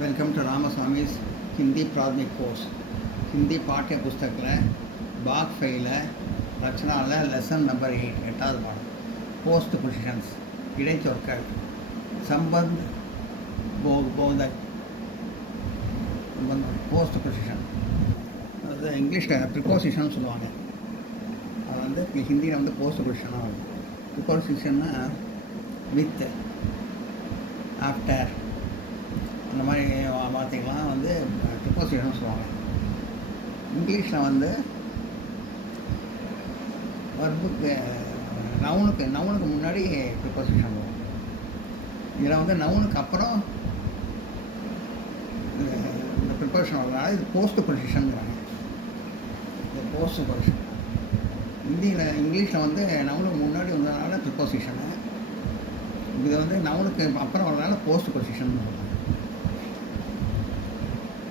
Welcome to Ramasamy's Hindi Prathmik course. Hindi பாட்டிய புஸ்தகத்தில் பாக் ஃபைவ்ல ரச்சனாவில் லெசன் நம்பர் 8 8வது பாடம் post positions இடைச்சொற்கள் Sampath போதக் post position அது இங்கிலீஷில் ப்ரிப்போசிஷன் சொல்லுவாங்க. அது வந்து ஹிந்தியில் வந்து போஸ்ட் பொசிஷனாக ஆகும். ப்ரிப்போசிஷன்னா வித், ஆஃப்டர், இந்த மாதிரி வார்த்தைகள்லாம் வந்து ப்ரிப்போசிஷன் சொல்லுவாங்க. இங்கிலீஷில் வந்து வர்புக்கு நவுனுக்கு முன்னாடி ப்ரிப்போசிஷன் வரும். இதில் வந்து நவுனுக்கு அப்புறம் இந்த ப்ரிப்போசிஷன் வரதுனால இது போஸ்ட் பொசிஷனுங்கிறாங்க. இது போஸ்ட் பொசிஷன். இங்கிலீஷில் வந்து நவுனுக்கு முன்னாடி வந்ததுனால ப்ரிப்போசிஷனு, இது வந்து நவுனுக்கு அப்புறம் வரதுனால போஸ்ட் பொசிஷன் சொல்லுவாங்க.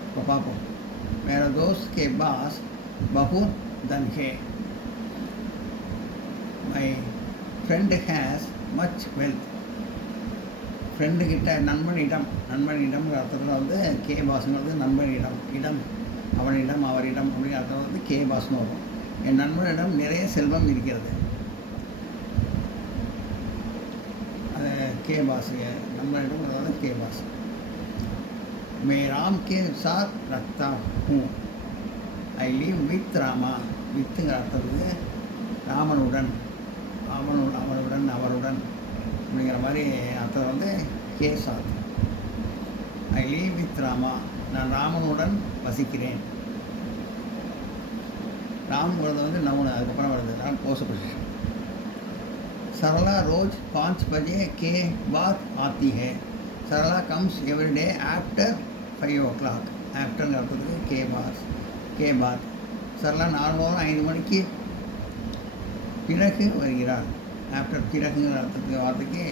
இப்போ பார்ப்போம். मेरा दोस्त के पास बहुत धन है. My friend has much wealth. ஃப்ரெண்டுக்கிட்ட நண்பனிடம் அர்த்தத்தில் வந்து கே பாஸ்ங்கிறது நண்பனிடம், அவனிடம், அவரிடம் அப்படிங்கிற அர்த்தம் வந்து கே பாஸ்னு வரும். என் நண்பனிடம் நிறைய செல்வம் இருக்கிறது. அது கே பாஸ், நண்பனிடம் அதாவது கே பாஸ். मैं राम के साथ रखता हूँ. I live with Rama. வித்துங்கிற அர்த்தத்துக்கு ராமனுடன், அவருடன் அப்படிங்கிற மாதிரி அர்த்தம் வந்து கே சாத். ஐ லிவ் வித் ராமா, நான் ராமனுடன் வசிக்கிறேன். ராம்ங்கிறது வந்து நவுன், அதுக்கப்புறம் வருது நான் போஸ்ட் பொசிஷன். सरला रोज 5 बजे के बाद आती है. Sarla comes every day after 5 o'clock. ஆஃப்டர்ங்கிற அர்த்தத்துக்கு கே பாத். சரளா 5 மணிக்கு பிறகு வருகிறாள். ஆஃப்டர் பிறகுங்கிற அர்த்தத்துக்கு வார்த்தைக்கு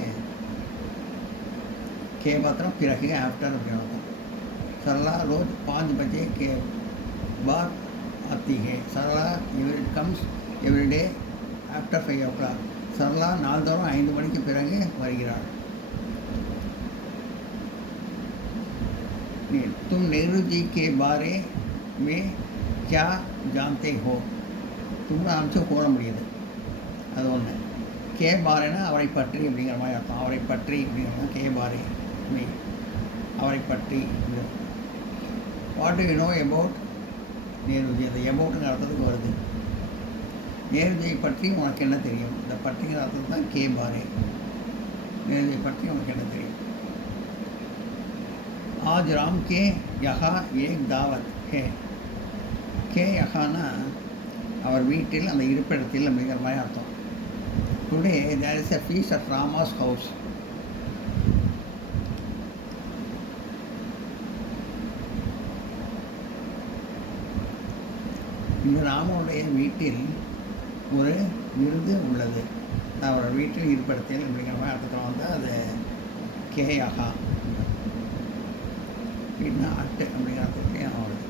கே பாத்திரம் பிறகு, ஆஃப்டர் அப்படின்னு அர்த்தம். சரளா ரோஜ் 5 बजे के बाद आती है. Sarala comes every day after 5 o'clock. Sarala நாள்தோறும் 5 மணிக்கு பிறகு வருகிறாள். तुम नेहरू जी के बारे में क्या जानते हो. तुम आंसो போட முடியுது, அது ஒன்று. கே பாரேனா அவரை பற்றி அப்படிங்கிற மாதிரி அர்த்தம். அவரை பற்றி அப்படிங்கிற கே பாரே மீ, அவரை பற்றி. What to you know about Nehruji. அந்த அபவுட்டுங்கிற அர்த்தத்துக்கு வருது. நேருஜியை பற்றி உனக்கு என்ன தெரியும். இந்த பற்றிங்கிற அர்த்தத்துக்கு தான் கே பாரே. நேருஜியை பற்றி உனக்கு என்ன தெரியும். आज राम के यहाँ एक दावत है. கே யஹானா அவர் வீட்டில், அந்த இருப்பிடத்தில் அப்படிங்கிற மாதிரி அர்த்தம். Today there is a feast at Rama's house. இந்த ராமனுடைய வீட்டில் ஒரு விருது உள்ளது. அவர் வீட்டில் இருப்பிடத்தில் அப்படிங்கிற மாதிரி அர்த்தத்தில் வந்து அது கே யஹா. பின்னா அட்டு அப்படிங்கிற அர்த்தத்துலேயும் வருது.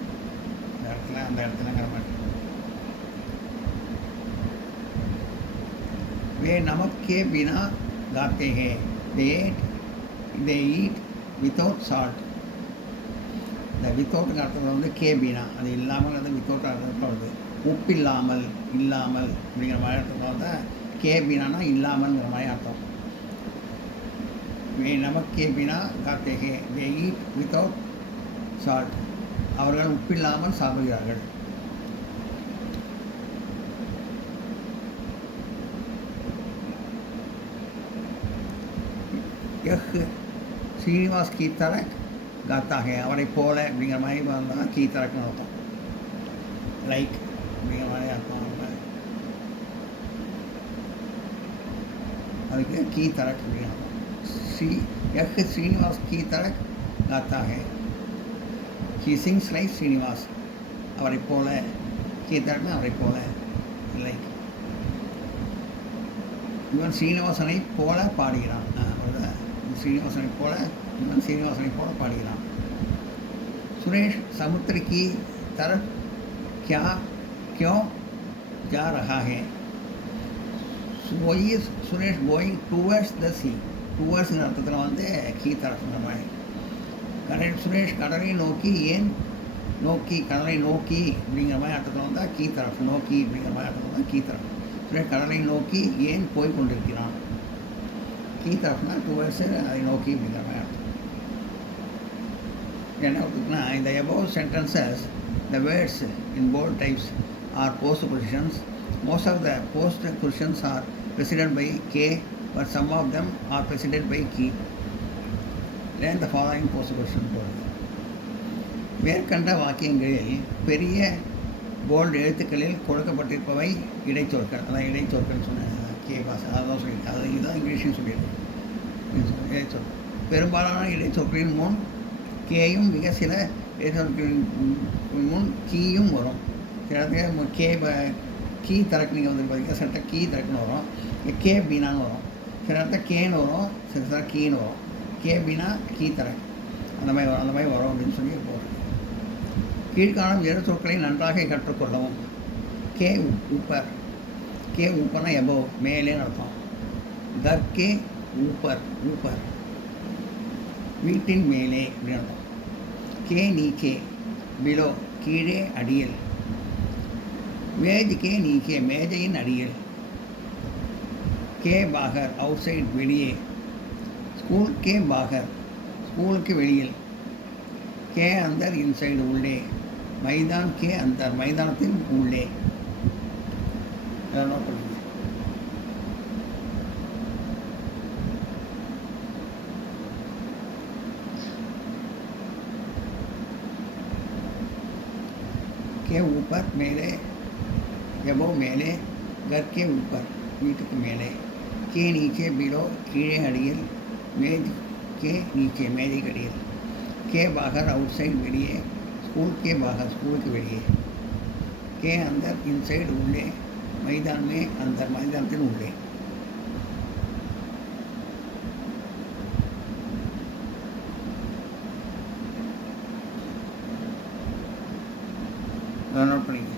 அந்த இடத்துலங்கிற மாதிரி. वे नमक के बिना गाते हैं. they eat without salt. இந்த வித்தவுட்டுங்கிற அர்த்தத்தில் வந்து கே பினா, அது இல்லாமல் அது வித்தவுட் அர்த்தத்தில் வருது. உப்பு இல்லாமல் அப்படிங்கிற மாதிரி அர்த்தத்தில் வந்து கே பினானா இல்லாமல்ங்கிற மாதிரி அர்த்தம். वे नमक के बिना गाते हैं. they eat without salt. அவர்கள் உப்பில்லாமல் சாப்பிடுகிறார்கள். यह श्रीनिवास की तरह गाता है. அவரை போல அப்படிங்கிற மாதிரி வந்தால் கீ தரக்குன்னு அர்த்தம். லைக் அப்படிங்கிற மாதிரி அர்த்தம். அதுக்கு கீ தரக் அப்படிங்கிற அர்த்தம். यह श्रीनिवास की तरह गाता है. he sings like Srinivas. அவரை போல, கீதர்னா அவரை போல, லைக். இவன் ஸ்ரீனிவாசனை போல பாடுகிறான். ஸ்ரீனிவாசனை போல, இவன் ஸ்ரீனிவாசனை போல பாடுகிறான். சுரேஷ் समुद्र की तरफ क्या क्यों जा रहा है. Suresh going towards the sea. டுவர்ட்ஸுங்கிற அர்த்தத்தில் வந்து கீ தரப்புங்கிற மாதிரி. சுரேஷ் கடலை நோக்கி ஏன் நோக்கி கடலை நோக்கி அப்படிங்கிற மாதிரி அர்த்தத்தில் வந்தால் கீ தரஃப், நோக்கி அப்படிங்கிற மாதிரி அர்த்தத்தில் வந்தால் கீ தரஃப். சுரேஷ் கடலை நோக்கி ஏன் போய் கொண்டிருக்கிறான். கீ தரஃப்னா டுவர்ட்ஸு, அதை நோக்கி அப்படிங்கிற மாதிரி அர்த்தம். என்ன கொடுத்துருக்குன்னா, இந்த above sentences the words in bold types are post positions. Most of the post positions are preceded by K, but some of them are preceded by key. Learn the following post position போடுது. மேற்கண்ட வாக்கியங்களில் பெரிய bolt எழுத்துக்களில் கொடுக்கப்பட்டிருப்பவை இடைச்சொற்கள். அதான் இடைச்சொற்கள்னு சொன்னேன். K pass அதான் சொல்லியிருக்கேன். அது இதுதான் இங்கிலீஷ்னு சொல்லியிருக்கேன். இடைச்சொற்கள் பெரும்பாலான இடைச்சொற்களின் முன் கேயும், மிக சில இடைச்சொற்களின் முன் கீயும் வரும். சில இடத்துல கே கீ தரக்கு நீங்கள் வந்து பார்த்தீங்கன்னா சில இடத்துல கீ தரக்குன்னு வரும், கே பீனான்னு வரும். சில இடத்துல கேன்னு வரும், சில இடத்துல கீன்னு வரும். கே பீனா கீ தரக்கு அந்த மாதிரி வரும் அப்படின்னு சொல்லி போடுறோம். கீழ்காணும் வேறு சொற்களை நன்றாக கற்றுக்கொள்ளவும். கே ஊப்பர். கே ஊப்பர்னா எபோவ், மேலேன்னு அர்த்தம். கே ஊப்பர், ஊப்பர் வீட்டின் மேலே அப்படின்னு அர்த்தம். கே நீச்சே, பிலோ கீழே, அடியில். மேஜ் கே நீச்சே, மேஜையின் அடியில். கே பாகர், அவுட் சைட் வெளியே. ஸ்கூல் கே பாகர், ஸ்கூலுக்கு வெளியில். கே அந்தர், இன்சைடு உள்ளே. மைதான் கே அந்தர், மைதானத்தின் உள்ளே. நோட் பண்ணுங்க. के ऊपर मेले, एबो मेले, घर के ऊपर வீட்டுக்கு மேலே. கே நீச்சே, பிலோ கீழே, அடியில். மேஜ் கே நீச்சே, மேஜைக்கு அடியில். கே பாகர், அவுட் சைடு வெளியே. ஸ்கூல் கே பாகர், ஸ்கூலுக்கு வெளியே. கே அந்தர், இன்சைடு உள்ளே. மைதான் மே அந்தர், மைதானத்தின் உள்ளே. நோட் பண்ணிக்க.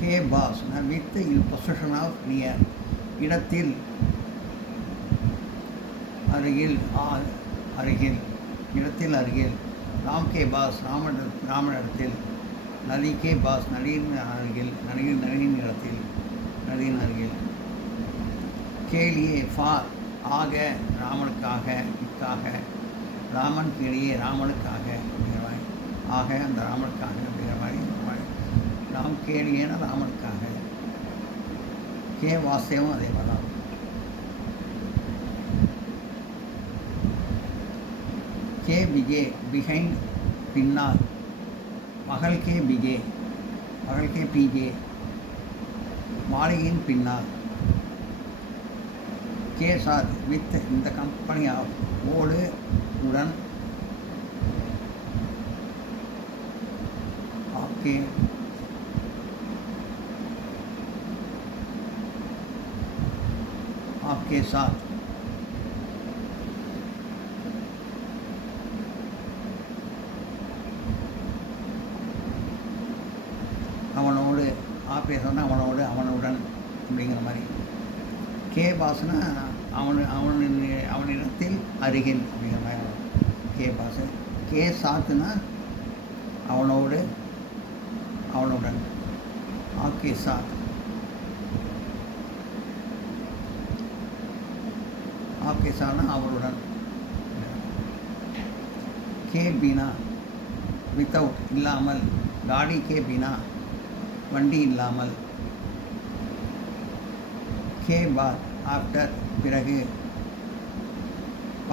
கே பாஸ் with in possession of near, இடத்தில், அருகில், அருகில். இடத்தில் அருகில். ராம் கே பாஸ் ராமனிடத்தில். நதி கே பாஸ் நதியின் அருகில். நதியின் இடத்தில், நதியின் அருகில். கேலியே ஃபார் ஆக ராமனுக்காக, இக்காக. ராமன் கேலியே ராமனுக்காக அப்படிங்கிற மாதிரி, ஆக அந்த ராமனுக்காக அப்படிங்கிற மாதிரி. ராம் கேலியேனா ராமனுக்காக. கே வாஸ்தேவும் அதே மாதிரி தான். கே பிகே பிஹைண்ட் பின்னால். மகள் கே பிகே மகள் கே பிகே மாளிகையின் பின்னால். கே சாத் வித் இந்த கம்பெனி ஆஃப் ஓடு உடன். ஆப்கே ஆப்கே சாத். அவனோடு. ஆப்பே சொன்னால் அவனோடு, அவனுடன் அப்படிங்கிற மாதிரி. கே பாஸ்னா அவனிடத்தில் அருகில் அப்படிங்கிற மாதிரி வரும் கே பாஸ். கே சாத்துனா அவனோடு, அவனுடன். ஆக்கே சாத். ஆக்கே சாத்னா அவளுடன். கே பினா வித்தவுட் இல்லாமல். காடி கே பினா வண்டி இல்லாமல். கே பாத் ஆஃப்டர் பிறகு.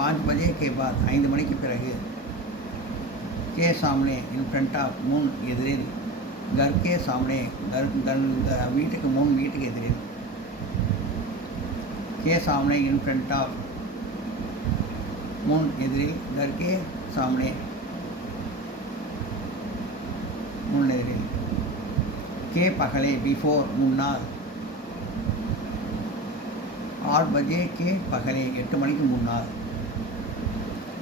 5 பஜே கே பாத் 5 மணிக்கு பிறகு. கே சாம்னே இன் ஃப்ரண்ட் ஆஃப் முன் எதிரில். கர் கே சாம்னே வீட்டுக்கு முன், வீட்டுக்கு எதிரில். கே சாம்னே இன் ஃப்ரண்ட் ஆஃப் முன் எதிரில். கர் கே சாம்னே முன் எதிரில். கே பகலே பிஃபோர் முன்னால். 8 பஜே கே பகலே 8 மணிக்கு முன்னால்.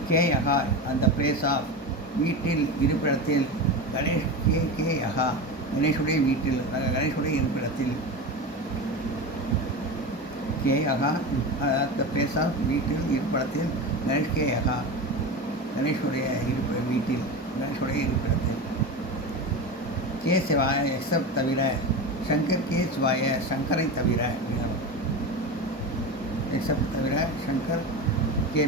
கே யகா அந்த பிளேஸ் ஆஃப் வீட்டில், இருப்பிடத்தில். கணேஷ் கே யகா கணேஷுடைய வீட்டில், கணேஷுடைய இருப்பிடத்தில். கே யகா த பிளேஸ் ஆஃப் வீட்டில், இருப்பிடத்தில். கணேஷ் கே யகா கணேஷுடைய வீட்டில், கணேஷுடைய இருப்பிடத்தில். கே சிவாய எக்ஸப்ட் தவிர. சங்கர் கே சிவாய சங்கரை தவிர. எக்ஸப்ட் தவிர. சங்கர் கே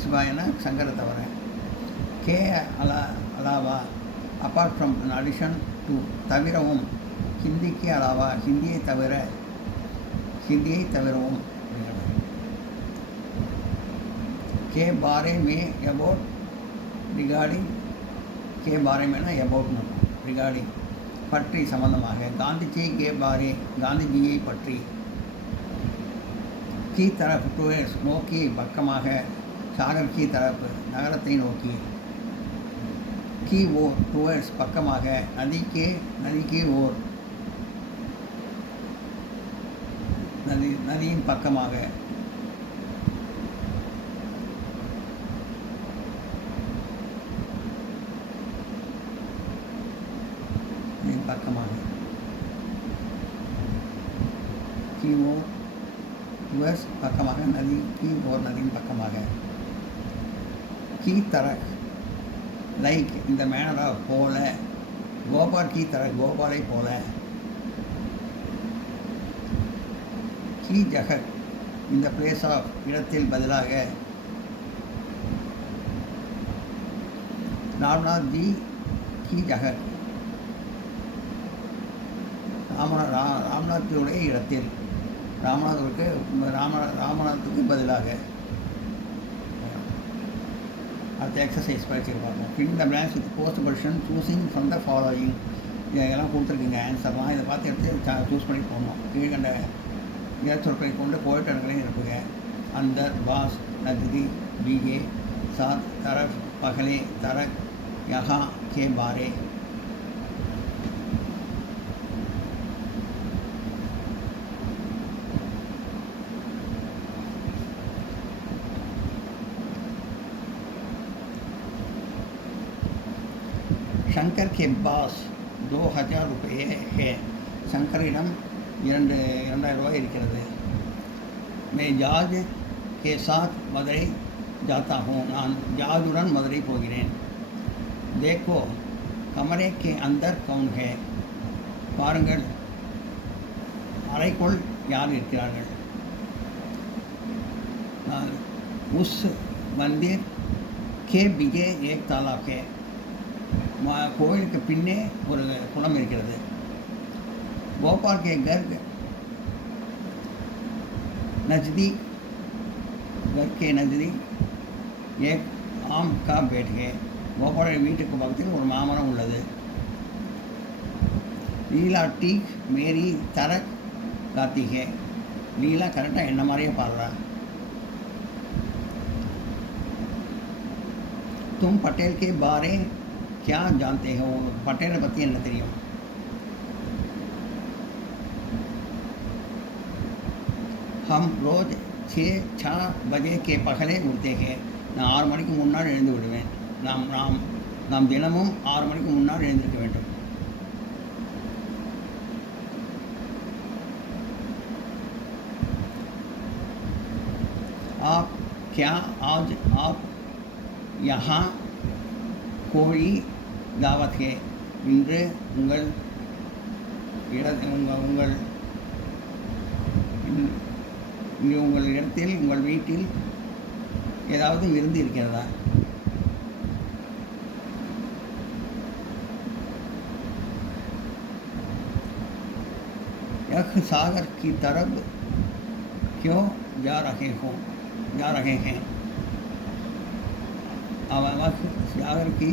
சிவாயனா சங்கரை தவிர. கே அலாவா apart from in addition to தவிரவும். ஹிந்திக்கு அலாவா ஹிந்தியை தவிர, ஹிந்தியை தவிரவும். K Pare May about regarding. K Pare Mena அபவுட்னு regarding பற்றி, சம்பந்தமாக. காந்திஜி கே பாரே காந்திஜியை பற்றி. கீ தரப்பு டுவர்ட்ஸ் நோக்கி, பக்கமாக. சாகர் கீ தரப்பு நகரத்தை நோக்கி. கீ ஓர் டுவர்ட்ஸ் பக்கமாக. நதிக்கு ஓர் நதியின் பக்கமாக. பக்கமாக. கீ ஓர் டுவர்ட்ஸ் பக்கமாக. கீ ஓர் நதியின் பக்கமாக. கீ தரக் லைக் இந்த மேனர் ஆஃப் போல. கோபால் கீ தரக் கோபாலை போல. கீ ஜகத் இந்த பிளேஸ் ஆஃப் இடத்தில் பதிலாக. ராம்நாத் ஜி கீ ஜகத் ராம்நாத்துடைய இடத்தில். ராமநாத்துக்கு பதிலாக. அடுத்த எக்ஸசைஸ் படிச்சுருப்பாங்க. Fill the blanks with postposition choosing from the following. இதெல்லாம் கொடுத்துருக்குங்க ஆன்சர்லாம். இதை பார்த்து எடுத்து சூஸ் பண்ணி போகணும். கீழ்கண்ட சொற்களை கொண்டு கோயிட்டர்களையும் இருப்புங்க. அந்தர் பாஸ் நதி பிகே சாத் தரஃப் பகலே தரக் யஹா கே பாரே. शंकर के पास 2000 रुपये है. शंकरिடம் 2000 ரூபாய் இருக்கிறது. मैं जॉर्ज के साथ मदुरै जाता हूँ நான் ஜாதுடன் மதுரை போகிறேன். देखो कमरे के अंदर कौन है பாருங்கள் அறைக்குள் யார் இருக்கிறார்கள். उस मंदिर के पीछे एक तालाब है கோயிலுக்கு பின்னே ஒரு குளம் இருக்கிறது. भोपाल के घर के नज़दीक एक आम का पेड़ है. भोपाल வீட்டுக்கு பக்கத்தில் ஒரு மாமரம் உள்ளது. लीला ठीक मेरी तरह गाती है. लीला கரெக்டாக என்ன மாதிரியே பாடுறா. तुम पटेल के बारे क्या जानते हो पटेल பற்றி என்ன தெரியும். हम रोज़ 6 बजे के पहले उठते हैं. நான் 6 மணிக்கு முன்னால் எழுந்து விடுவேன். நாம் தினமும் 6 மணிக்கு முன்னால் எழுந்திருக்க வேண்டும். आप क्या आज आप यहाँ कोई दावत है இன்று உங்கள் இடத்தில் உங்கள் வீட்டில் ஏதாவது விருந்து இருக்கிறதா. यह सागर की तरफ क्यों जा रहे हैं. सागर की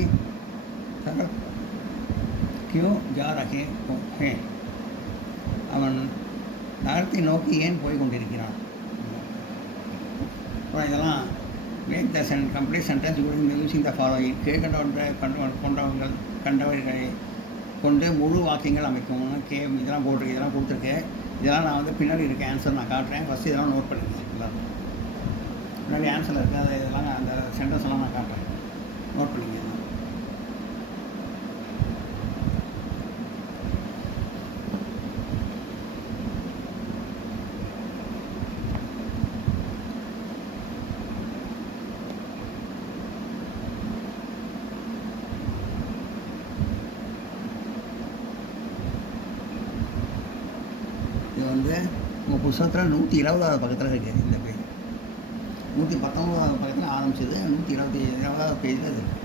तरफ क्यों जा रहे हैं. அவன் நகரத்தை நோக்கி ஏன் போய் கொண்டிருக்கிறான். அப்புறம் இதெல்லாம் make the complete sentence using the following கண்டவர்களை கொண்டு முழு வாக்கியங்கள் அமைக்கணும். இதெல்லாம் போட்டிருக்கு, இதெல்லாம் கொடுத்துருக்கு. இதெல்லாம் நான் வந்து பின்னாடி இருக்க ஆன்சர் நான் காட்டுறேன். ஃபஸ்ட்டு இதெல்லாம் நோட் பண்ணிக்கிறேன். எல்லோரும் முன்னாடி ஆன்சர் இருக்குது, அதை இதெல்லாம் அந்த சென்டென்ஸ் எல்லாம் நான் காட்டுறேன், நோட் பண்ணிக்கிறேன். இது வந்து உங்கள் புத்தகத்தில் 120வது பக்கத்தில் இருக்குது. இந்த பேஜ் 119வது பக்கத்தில் ஆரம்பிச்சது, 120வது பேஜில் இது இருக்குது.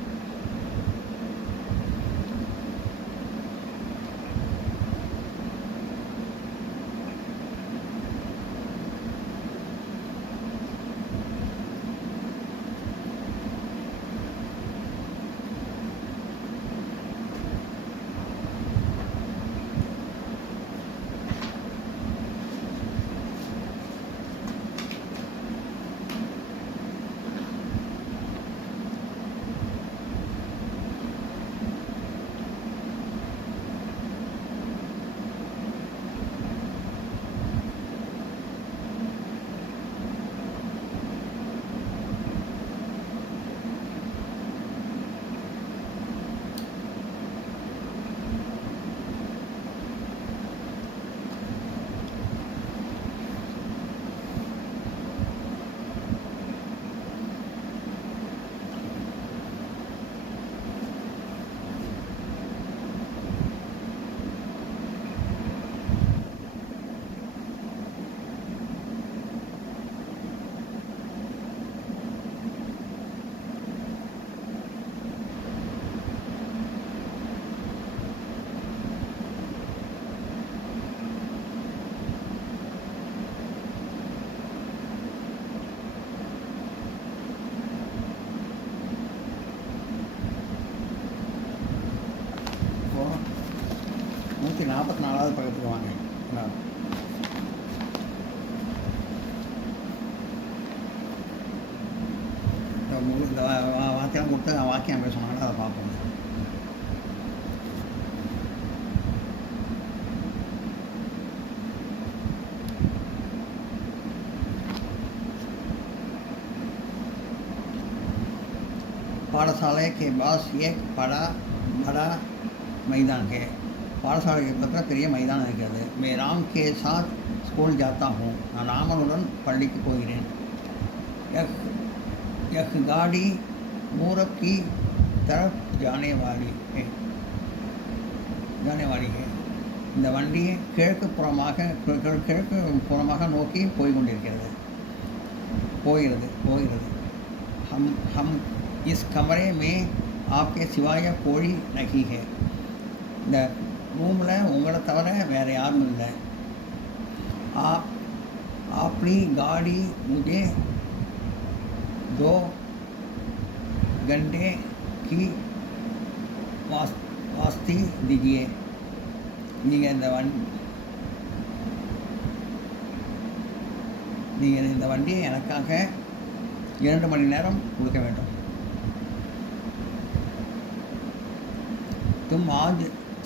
இப்போது 144வது பக்கத்துக்கு வாங்க. இந்த வாக்கியம் கொடுத்து வாக்கியம் எப்படி சொன்னாங்கன்னா அதை பார்ப்போம். पाठशाला के पास एक बड़ा मैदान है. பாடசாலை பக்கத்தில் பெரிய மைதானம் இருக்கிறது. मैं राम के साथ स्कूल जाता हूँ. நான் ராமனுடன் பள்ளிக்கு போகிறேன். यह गाड़ी पूरब की तरफ जाने वाली है இந்த வண்டி கிழக்கு புறமாக நோக்கி போகிறது हम हम इस कमरे में आपके सिवाय कोई नहीं है இந்த ரூமில் உங்களை தவிர வேறு யாரும் இல்லை आप अपनी गाड़ी मुझे 2 घंटे की वास्ती दीजिए நீங்கள் இந்த வண்டியை எனக்காக 2 மணி நேரம் கொடுக்க வேண்டும் तुम आज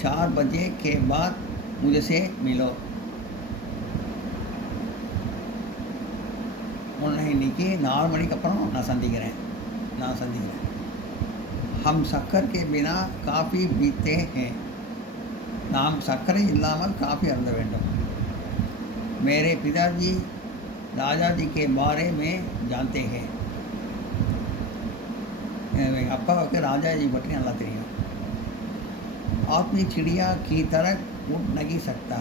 4 बजे के बाद मुझसे मिलो உன்னை இன்னைக்கு 4 மணிக்கு அப்புறம் நான் சந்திக்கிறேன் हम शक्कर के बिना काफ़ी पीते हैं நாம் சர்க்கரை இல்லாமல் காஃபி அருந்த வேண்டும் मेरे पिताजी दादाजी के बारे में जानते हैं எங்கள் அப்பாவுக்கு ராஜாஜி பற்றி நல்லா தெரியும் ஆத்மி चिड़िया की तरह उड़ नहीं सकता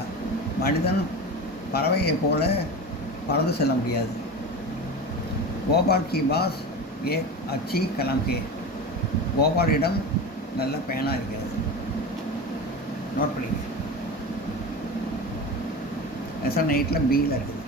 மனிதன் பறவையை போல பறந்து செல்ல முடியாது கோபால் की बास एक अच्छी कलम है கோபாலிடம் நல்ல பேனா இருக்கிறது நோட் பண்ணிங்க ऐसा நைட்டில் பியில் இருக்குது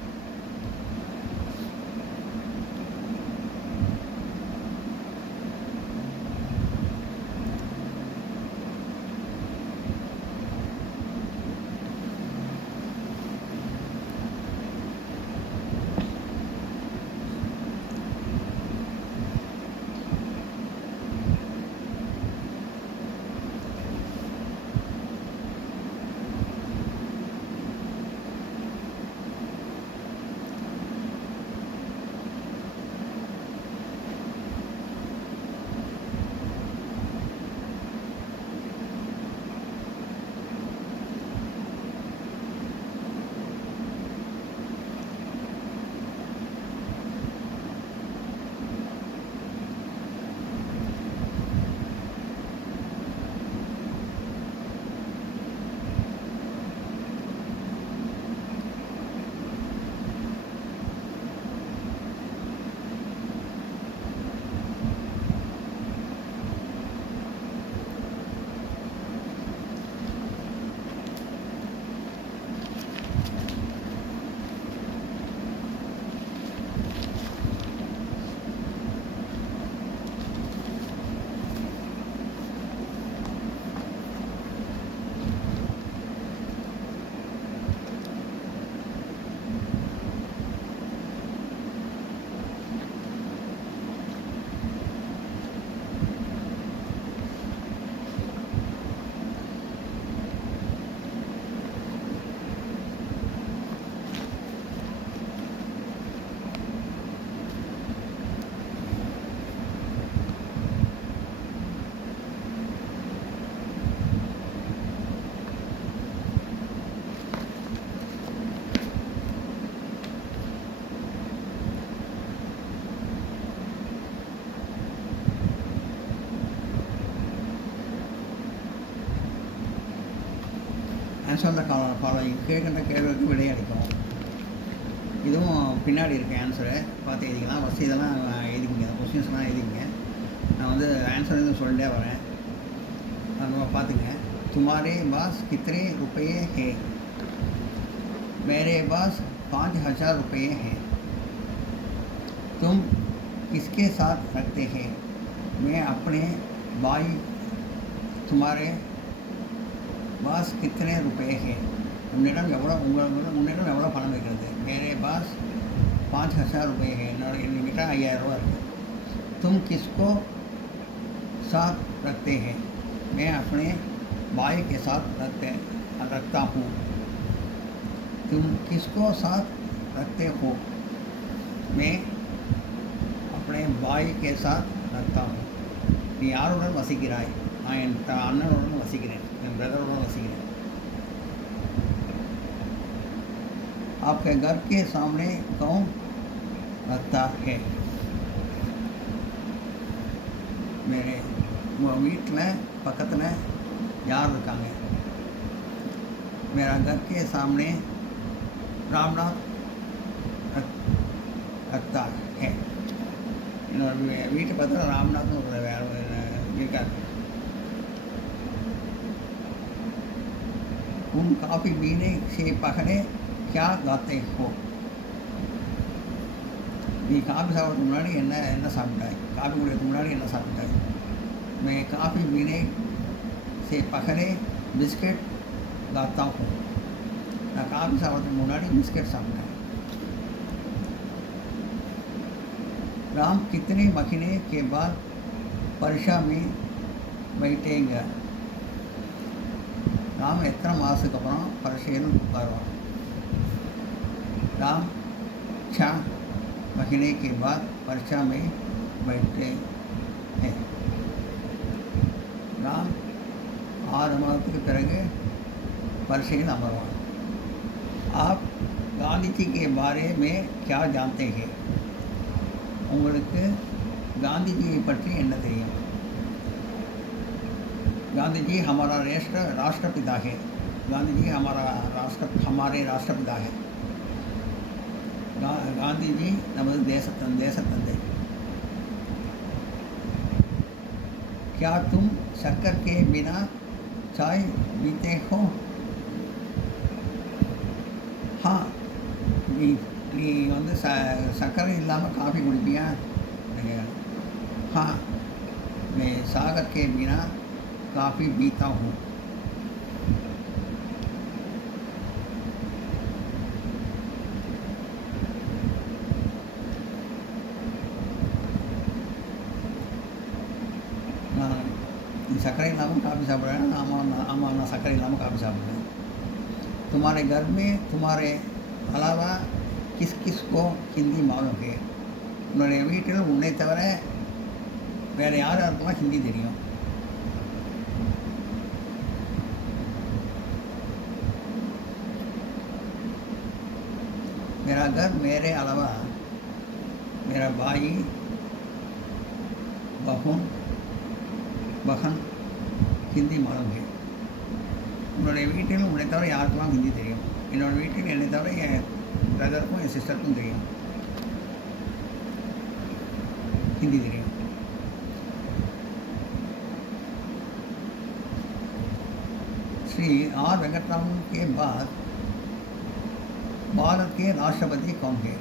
ஆன்சர் த ஃபாலோயிங் கேட்குற கேள்விக்கு விடையளிக்கும் இதுவும் பின்னாடி இருக்க ஆன்சரை பார்த்து எழுதிக்கலாம் ஃபஸ்ட்டு இதெல்லாம் எழுதிக்கிங்க கொஸ்டின்ஸ்லாம் எழுதிங்க நான் வந்து ஆன்சர் எதுவும் சொல்லிட்டே வரேன் நம்ம பார்த்துங்க तुम्हारे पास कितने रुपये है मेरे पास 5000 रुपये हैं तुम किसके साथ रखते हैं मैं अपने भाई तुम्हारे पास कितने रुपये हैं உன்னிடம் எவ்வளோ பணம் இருக்கிறது मेरे पास 5000 रुपये है என்கிட்ட 5000 ரூபா இருக்குது तुम किसको साथ रखते हैं मैं अपने भाई के साथ रखता हूँ तुम किसको साथ रखते हो मैं अपने भाई के साथ रखता हूँ நீ யாருடன் வசிக்கிறாய் நான் என் அண்ணனுடன் வசிக்கிறேன் என் பிரதருடன் வசிக்கிறேன் आपके घर के सामने कौन रखता है मेरे வீட்டில் பக்கத்தில் யார் இருக்காங்க? मेरा घर के सामने रामनाथ रखता है. என்னோட வீட்டு பக்கத்தில் ராம்நாத்னு ஒரு வேறு இருக்காரு. உன் காஃபி பீனே சே பகலே क्या गाते हो? நீ காஃபி சாப்பிட்றதுக்கு முன்னாடி என்ன சாப்பிட்டாய்? காஃபி குடிக்கிறதுக்கு முன்னாடி என்ன சாப்பிட்டாய்? मैं काफ़ी पीने से पहले बिस्किट खाता हूँ. நான் காஃபி சாப்பிட்றதுக்கு முன்னாடி பிஸ்கட் சாப்பிட்டேன். राम कितने महीने के बाद परीक्षा में बैठेंगे? राम எத்தனை மாதத்துக்கு அப்புறம் பரீட்சையில் உட்காருவான்? राम 6 महीने के बाद परीक्षा में बैठे हैं. राम 6 மாதத்துக்கு பிறகு परीक्षाएं अमरवान. आप गांधी जी के बारे में क्या जानते हैं? உங்களுக்கு காந்திஜியை பற்றி என்ன தெரியும்? गांधी जी हमारा राष्ट्रपिता है. गांधी जी हमारे राष्ट्रपिता है. गांधी जी நமது தேசத்தந்தை. क्या तुम शक्कर के बिना चाय पीते हो? हाँ, நீ வந்து சர்க்கரை இல்லாமல் காஃபி குடிப்பியா? हाँ, मैं सागर के बिना काफ़ी पीता हूँ. சர்க்கரை இல்லாமல் காஃபி சாப்பிட்றேன். ஆமாம் நான் சர்க்கரை இல்லாமல் காஃபி சாப்பிட்றேன். तुम्हारे घर में तुम्हारे अलावा किस किस को हिंदी मालूम है? உன்னுடைய வீட்டில் உன்னை தவிர வேறு யாருக்கெல்லாம் ஹிந்தி தெரியும்? मेरा घर मेरे अलावा मेरा भाई बहन हिंदी मालूम है. உன்னுடைய வீட்டில் உன்னை தவிர யாருக்கெல்லாம் ஹிந்தி தெரியும்? என்னோட வீட்டில் என்னை தவிர என் பிரதருக்கும் என் சிஸ்டருக்கும் தெரியும், हिंदी தெரியும். श्री आर वेंकटरामन के बाद भारत के राष्ट्रपति कौन है?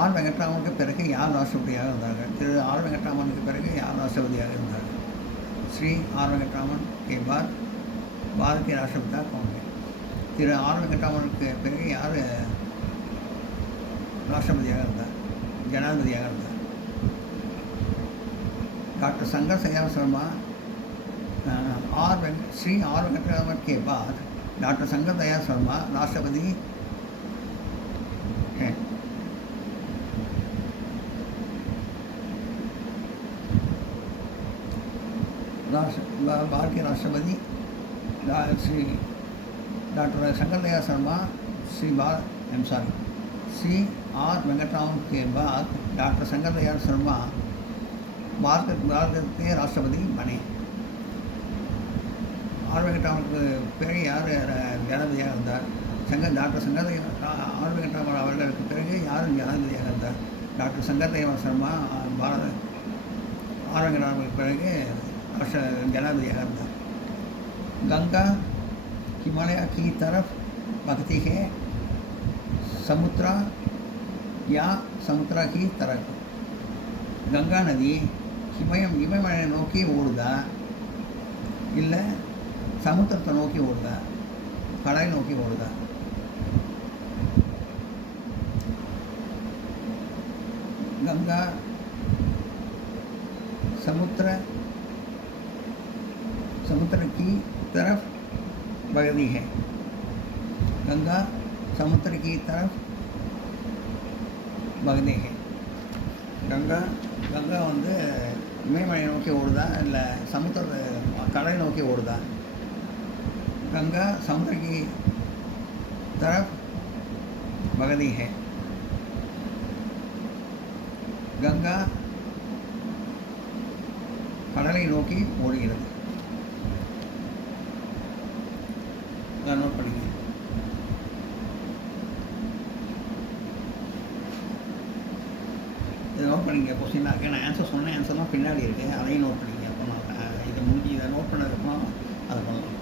ஆர் வெங்கட்ராமனுக்கு பிறகு யார் ராஷ்டிரபதியாக இருந்தார்கள்? திரு ஆர் வெங்கட்ராமனுக்கு பிறகு யார் ராஷ்டிரபதியாக இருந்தார்கள்? ஸ்ரீ ஆர் வெங்கட்ராமன் के बाद भारत के राष्ट्रपिता कौन है? திரு ஆர் வெங்கட்ராமனுக்கு பிறகு யார் ராஷ்டிரபதியாக இருந்தார், ஜனாதிபதியாக இருந்தார்? डॉक्टर शंकर दयाल शर्मा. श्री आर वेंकटरामन के बाद डॉक्टर शंकर दयाल शर्मा राष्ट्रपति हैं. भारत के राष्ट्रपति श्री डॉक्टर शंकर दयाल शर्मा श्री आर वेंकटरामन के बाद डॉक्टर शंकर दयाल शर्मा भारत के राष्ट्रपति बने. ஆர் வெங்கட்ராமனுக்கு பிறகு யார் ஜனாதிபதியாக இருந்தார்? டாக்டர் சங்கர் ஆர் வெங்கட்ராமன் அவர்களுக்கு பிறகு யார் ஜனாதிபதியாக இருந்தார்? டாக்டர் சங்கர் தயாள் சர்மா ஆர் வெங்கட்ராமனுக்கு பிறகு जनाधिपति இருந்தார். गंगा हिमालय की तरफ बहती है, समुद्र या समुद्र की तरफ? गंगा नदी இமயமலை நோக்கி ஓடுதா இல்லை சமுத்திரத்தை நோக்கி ஓடுதா, கடலை நோக்கி ஓடுதா? गंगा समुद्र की तरफ बहती है. गंगा समुद्र की तरफ बहती है. गंगा வந்து இமயமலை நோக்கி ஓடுதா இல்லை சமுத்திர கடலை நோக்கி ஓடுதா? गंगा समुद्र की तरफ बहती है. गंगा கடலை நோக்கி ஓடுகிறது. இதை நோட் பண்ணிங்க. இதை நோட் பண்ணிங்க. கொஸ்டின் நான் ஆன்சர் சொன்னேன், ஆன்சர்லாம் பின்னாடி இருக்குது, அதையும் நோட் பண்ணிங்க. அப்போ நான் இதை முடிஞ்சு இதை நோட் பண்ணதுக்கப்புறம் அதை பண்ணலாம்.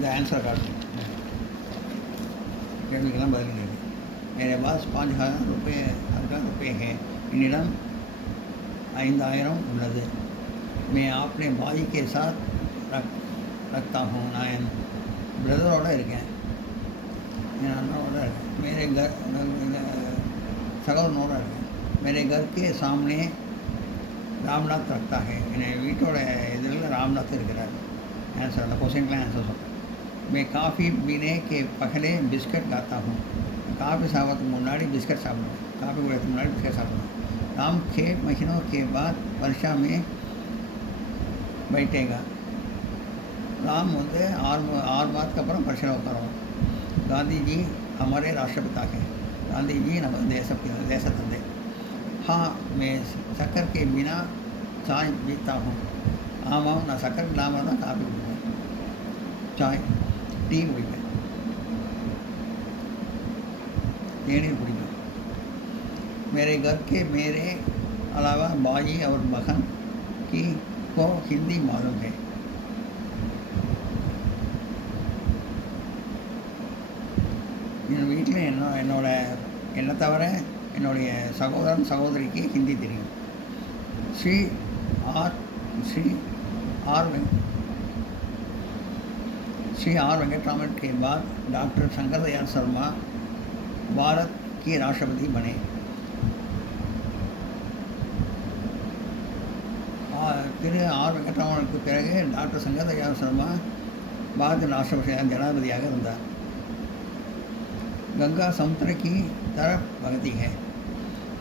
द आंसर कार्ड கேள்விக்கெல்லாம் பதில் இருக்குது. मेरे पास 5,000 रुपये है. என்னிடம் 5,000 உள்ளது. मैं अपने भाई के साथ रखता हूँ. நான் என் பிரதரோடு இருக்கேன், என் அண்ணனோட இருக்கேன். मेरे घर சகோதரனோட இருக்கேன். मेरे घर के सामने ராம்நாத் रखता है. என் வீட்டோட இதில் ராம்நாத் இருக்கிறார். ஆன்சர் அந்த क्वेश्चन ஆன்சர் சொல்கிறேன். मैं काफ़ी पीने के पहले बिस्किट खाता हूँ. काफ़ी सावत मुन्नाडी बिस्किट साப்பிடுவேன். काफ़ी குடிக்கிறதுக்கு முன்னாடி बिस्किट சாப்பிடுவேன். राम 6 महीनों के बाद वर्षा में बैठेगा. राम வந்து 6 மாதத்துக்கு அப்புறம் பரீட்சையில் உட்காருவோம். गांधी जी हमारे राष्ट्रपिता है. गांधी जी நம்ம தேச தந்தை. हाँ मैं शक्कर के बिना चाय पीता हूँ. ஆமாம், நான் சக்கரை இல்லாமல் தான் காஃபி குடிப்பேன். चाय टी குடிப்பேன். தேநீர் குடிப்பேன். मेरे घर के मेरे अलावा भाई और बहन की को हिंदी मालूम है. என் வீட்டில் என்னை தவிர என்னுடைய சகோதரன் சகோதரிக்கு ஹிந்தி தெரியும். श्री आर वेंकटरामन के बाद डॉक्टर शंकर दयाल शर्मा भारत के राष्ट्रपति बने. திரு ஆர் வெங்கட்ராமனுக்கு பிறகு டாக்டர் சங்கர் தயாள் சர்மா பாரத ராஷ்டிரபதி ஜனாதிபதியாக இருந்தார். கங்கா சமுத்திர की तरफ बहती है.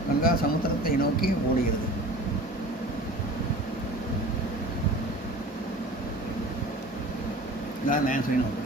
கங்கா சமுத்திரத்தை நோக்கி ஓடுகிறது. இதான் ஆன்சரை நோட் பண்ணுங்க.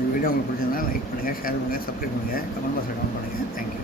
இந்த வீடியோ உங்களுக்கு பிடிச்சிருந்தா லைக் பண்ணுங்கள், ஷேர் பண்ணுங்கள், சப்ஸ்கிரைப் பண்ணுங்கள், கமெண்ட் பாக்ஸில் கமெண்ட் பண்ணுங்கள். தேங்க்யூ.